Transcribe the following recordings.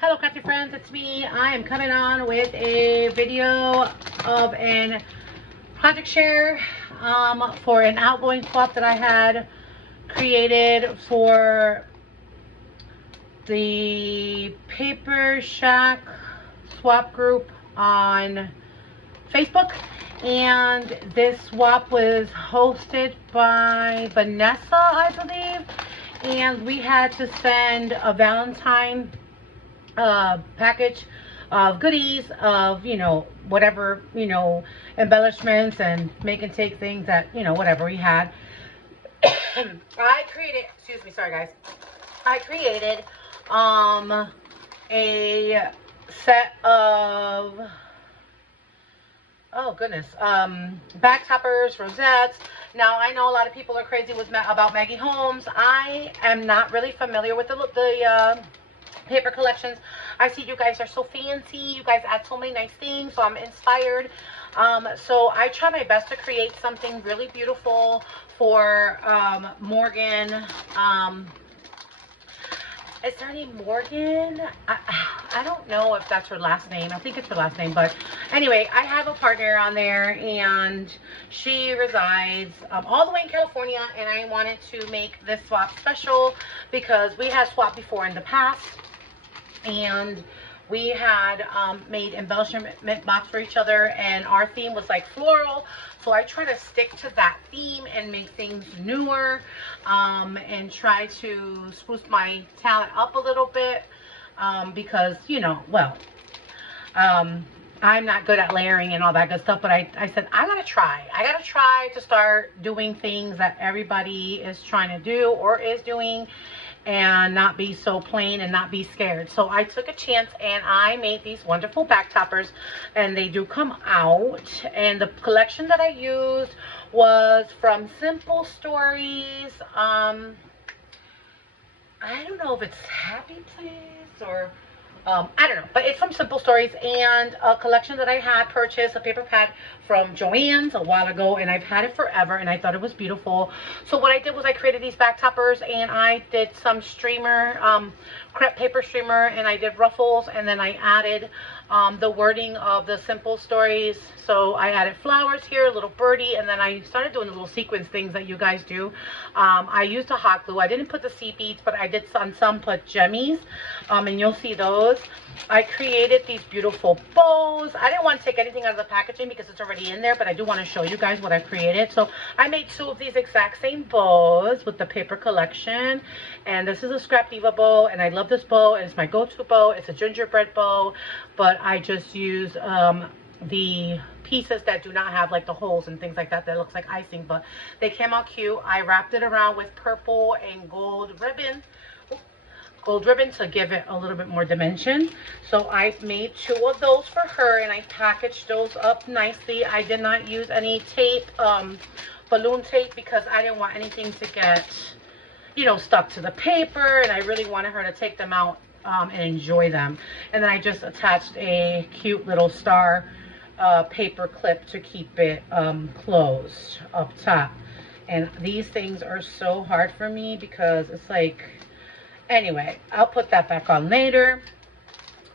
Hello crafty friends, it's me. I am coming on with a video of an project share for an outgoing swap that I had created for the Paper Shack swap group on Facebook. And this swap was hosted by Vanessa, I believe, and we had to send a Valentine package of goodies of, whatever, embellishments and make and take things that, whatever we had. I created, excuse me, sorry guys. I created a set of, oh goodness, back toppers, rosettes. Now I know a lot of people are crazy about Maggie Holmes. I am not really familiar with the paper collections. I see you guys are so fancy. You guys add so many nice things, so I'm inspired. So I try my best to create something really beautiful for Morgan. Is her name Morgan? I don't know if that's her last name. I think it's her last name, but anyway, I have a partner on there, and she resides all the way in California, and I wanted to make this swap special because we had swapped before in the past, and we had made embellishment box for each other, and our theme was like floral. So I try to stick to that theme and make things newer, and try to spruce my talent up a little bit, because, I'm not good at layering and all that good stuff, but I said, I gotta try to start doing things that everybody is trying to do or is doing, and not be so plain and not be scared. So I took a chance and I made these wonderful back toppers, and they do come out. And the collection that I used was from Simple Stories. I don't know if it's Happy Place or I don't know, but it's from Simple Stories, and a collection that I had purchased, a paper pad from Joann's a while ago, and I've had it forever, and I thought it was beautiful. So what I did was I created these back toppers, and I did some streamer, crepe paper streamer, and I did ruffles, and then I added the wording of the Simple Stories. So I added flowers here, a little birdie, and then I started doing the little sequence things that you guys do. I used a hot glue. I didn't put the seed beads, but I did on some put jemmies, and you'll see those. I created these beautiful bows. I didn't want to take anything out of the packaging because it's already in there, but I do want to show you guys what I created. So I made two of these exact same bows with the paper collection, and this is a Scrap Diva bow, and I love this bow, and it's my go-to bow. It's a gingerbread bow, but I just use the pieces that do not have like the holes and things like that looks like icing, but they came out cute. I wrapped it around with purple and gold ribbon to give it a little bit more dimension. So I made two of those for her, and I packaged those up nicely. I did not use any tape, balloon tape, because I didn't want anything to get, stuck to the paper, and I really wanted her to take them out and enjoy them. And then I just attached a cute little star paper clip to keep it closed up top. And these things are so hard for me because it's like, anyway, I'll put that back on later.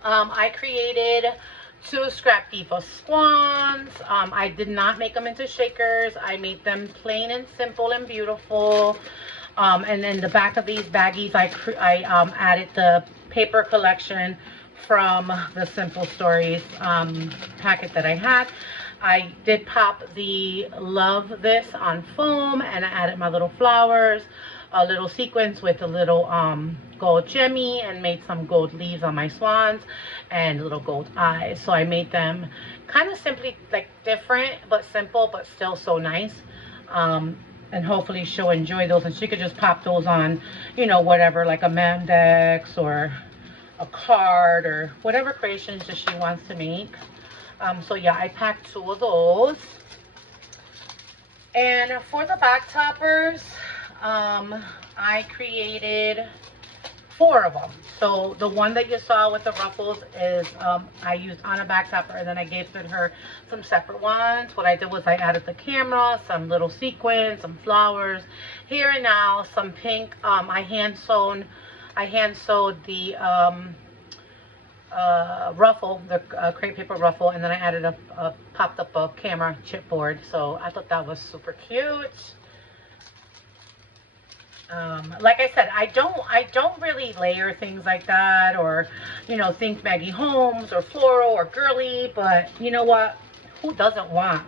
I created two Scrap Diva swans. I did not make them into shakers. I made them plain and simple and beautiful. And then the back of these baggies, I added the paper collection from the Simple Stories packet that I had. I did pop the Love This on foam, and I added my little flowers, a little sequence with a little gold jemmy, and made some gold leaves on my swans and little gold eyes. So I made them kind of simply, like different but simple, but still so nice. And hopefully she'll enjoy those, and she could just pop those on, whatever, like a Mandex or a card or whatever creations that she wants to make. So yeah, I packed two of those. And for the back toppers, I created 4 of them. So the one that you saw with the ruffles is I used on a back topper, and then I gave her some separate ones. What I did was I added the camera, some little sequins, some flowers, here and now, some pink. I hand sewed the ruffle, the crepe paper ruffle, and then I added popped up a camera chipboard. So I thought that was super cute. Like I said, I don't really layer things like that, or, you know, think Maggie Holmes or floral or girly, but you know what? Who doesn't want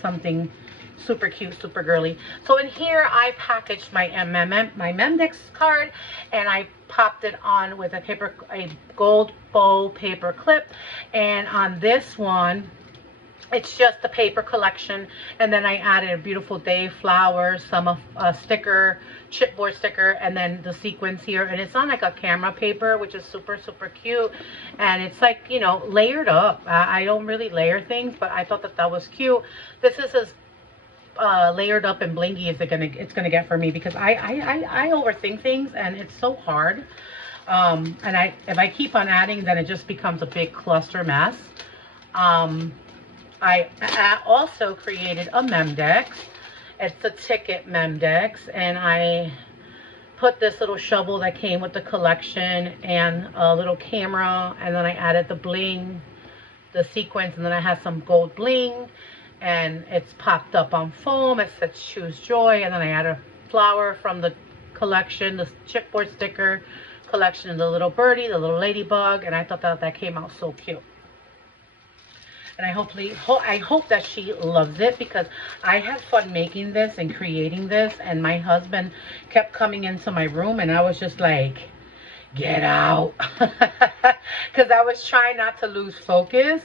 something super cute, super girly? So in here, I packaged my Memdex card, and I popped it on with a gold bow paper clip, and on this one, it's just the paper collection, and then I added a beautiful day flowers, some of a sticker, chipboard sticker, and then the sequins here, and it's on like a camera paper, which is super cute, and it's like, you know, layered up. I don't really layer things, but I thought that that was cute. This is as layered up and blingy as it's gonna get for me, because I overthink things, and it's so hard. And if I keep on adding, then it just becomes a big cluster mess. I also created a Memdex. It's a ticket Memdex, and I put this little shovel that came with the collection and a little camera, and then I added the bling, the sequins, and then I had some gold bling, and it's popped up on foam. It says choose joy, and then I added a flower from the collection, the chipboard sticker collection, the little birdie, the little ladybug, and I thought that came out so cute. And I hope that she loves it, because I had fun making this and creating this, and my husband kept coming into my room, and I was just like, get out, because I was trying not to lose focus.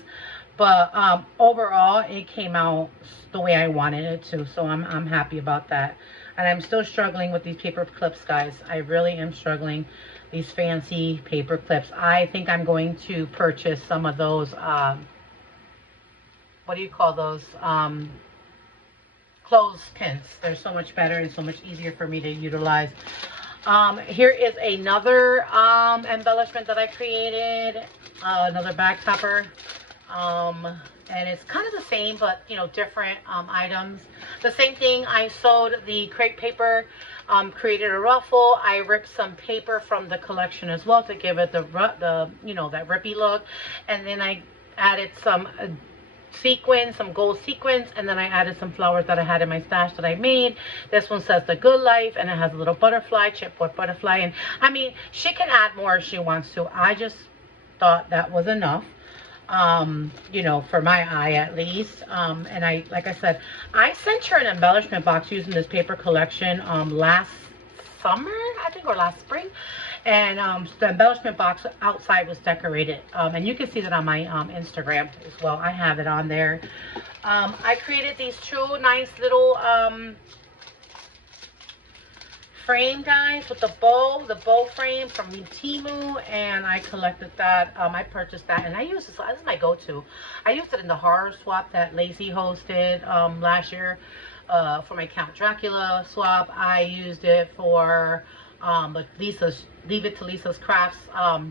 But overall, it came out the way I wanted it to, so I'm happy about that. And I'm still struggling with these paper clips, guys. I really am struggling. These fancy paper clips. I think I'm going to purchase some of those. What do you call those? Clothespins. They're so much better and so much easier for me to utilize. Here is another embellishment that I created. Another bag topper. And it's kind of the same, but, you know, different items. The same thing, I sewed the crepe paper, created a ruffle. I ripped some paper from the collection as well to give it the you know, that rippy look. And then I added some sequins, some gold sequins, and then I added some flowers that I had in my stash that I made. This one says The Good Life, and it has a little butterfly, chipboard butterfly. And I mean, she can add more if she wants to. I just thought that was enough, you know, for my eye at least. And like I said, I sent her an embellishment box using this paper collection last summer, I think, or last spring. And the embellishment box outside was decorated, and you can see that on my Instagram as well. I have it on there. I created these two nice little frame, guys, with the bow frame from Temu, and I collected that. I purchased that, and I use this. This is my go-to. I used it in the horror swap that Lacey hosted last year for my Count Dracula swap. I used it for Lisa's Leave It to Lisa's Crafts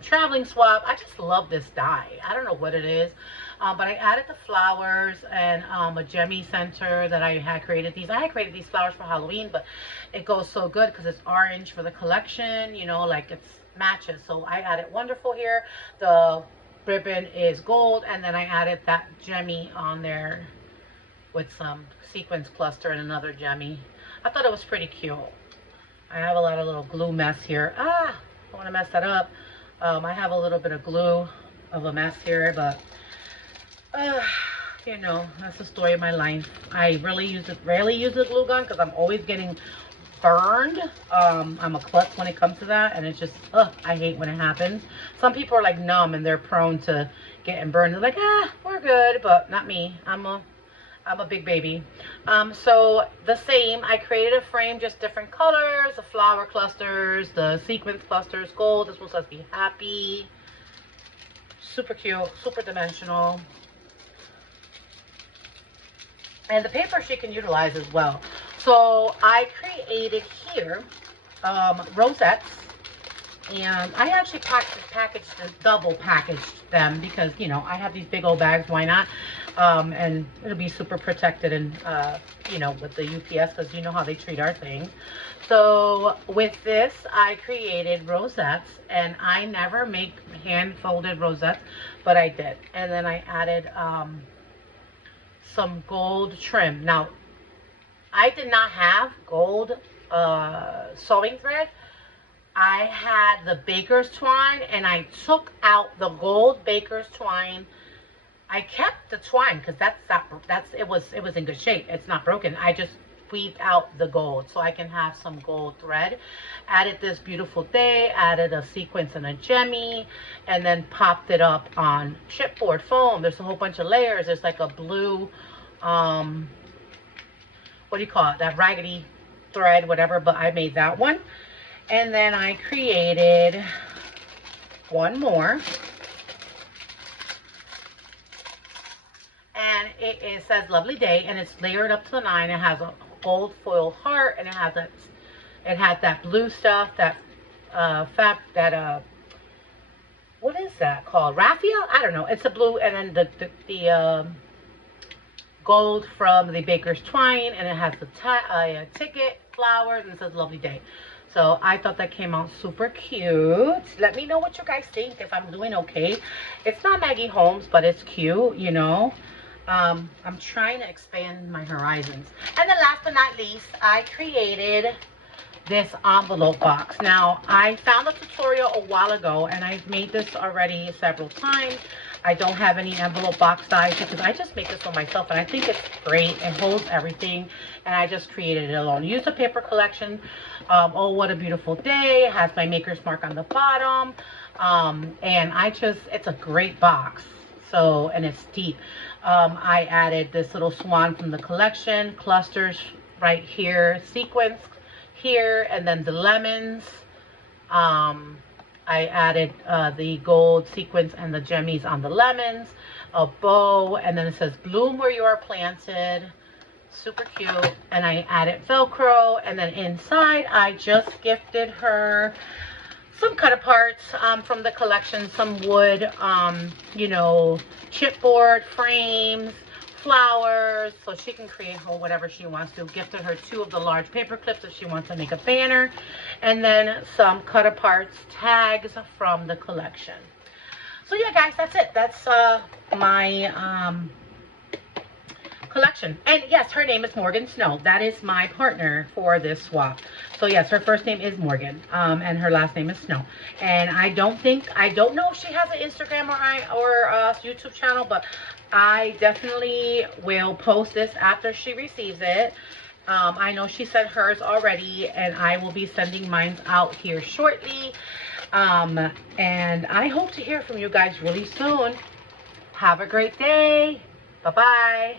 traveling swap. I just love this die. I don't know what it is, but I added the flowers and a Gemmy center that I had created these. I had created these flowers for Halloween, but it goes so good because it's orange for the collection, you know, like it's matches. So I added Wonderful here. The ribbon is gold, and then I added that Gemmy on there with some sequins cluster and another Gemmy. I thought it was pretty cute. I have a lot of little glue mess here. I don't want to mess that up. I have a little bit of glue of a mess here, but you know, that's the story of my life. I rarely use the glue gun because I'm always getting burned. I'm a klutz when it comes to that, and it's just, I hate when it happens. Some people are like numb and they're prone to getting burned. They're like, we're good, but not me. I'm a big baby. So the same, I created a frame, just different colors, the flower clusters, the sequence clusters, gold. This one says Be Happy. Super cute, super dimensional. And the paper she can utilize as well. So I created here rosettes And I actually double packaged them because, you know, I have these big old bags, why not? And it'll be super protected and, you know, with the UPS, because you know how they treat our things. So with this, I created rosettes, and I never make hand-folded rosettes, but I did. And then I added some gold trim. Now, I did not have gold sewing thread. I had the baker's twine, and I took out the gold baker's twine. I kept the twine because it was in good shape. It's not broken. I just weaved out the gold so I can have some gold thread. Added this beautiful day, added a sequence and a jemmy, and then popped it up on chipboard foam. There's a whole bunch of layers. There's like a blue, what do you call it? That raggedy thread, whatever, but I made that one. And then I created one more. And it says Lovely Day, and it's layered up to the 9. It has a gold foil heart, and it has that blue stuff, that what is that called? Raffia? I don't know. It's a blue, and then the gold from the baker's twine, and it has the ticket, flowers, and it says Lovely Day. So I thought that came out super cute. Let me know what you guys think, if I'm doing okay. It's not Maggie Holmes, but it's cute, you know. I'm trying to expand my horizons. And then last but not least, I created this envelope box. Now, I found a tutorial a while ago, and I've made this already several times. I don't have any envelope box size because I just make this for myself, and I think it's great. It holds everything, and I just created it alone. Use a paper collection. Oh, what a beautiful day. It has my maker's mark on the bottom. And it's a great box. So, and it's deep. I added this little swan from the collection, clusters right here, sequence here, and then the lemons. I added the gold sequins and the jemmies on the lemons, a bow, and then it says bloom where you are planted. Super cute. And I added Velcro, and then inside I just gifted her some cut parts from the collection, some wood, you know, chipboard frames, flowers, so she can create whatever she wants to. Gifted her 2 of the large paper clips if she wants to make a banner, and then some cut parts, tags from the collection. So yeah, guys, that's it. That's my collection. And yes, her name is Morgan Snow. That is my partner for this swap. So yes, her first name is Morgan, and her last name is Snow. And I don't know if she has an Instagram or a YouTube channel, but I definitely will post this after she receives it. I know she sent hers already, and I will be sending mine out here shortly. And I hope to hear from you guys really soon. Have a great day. Bye-bye.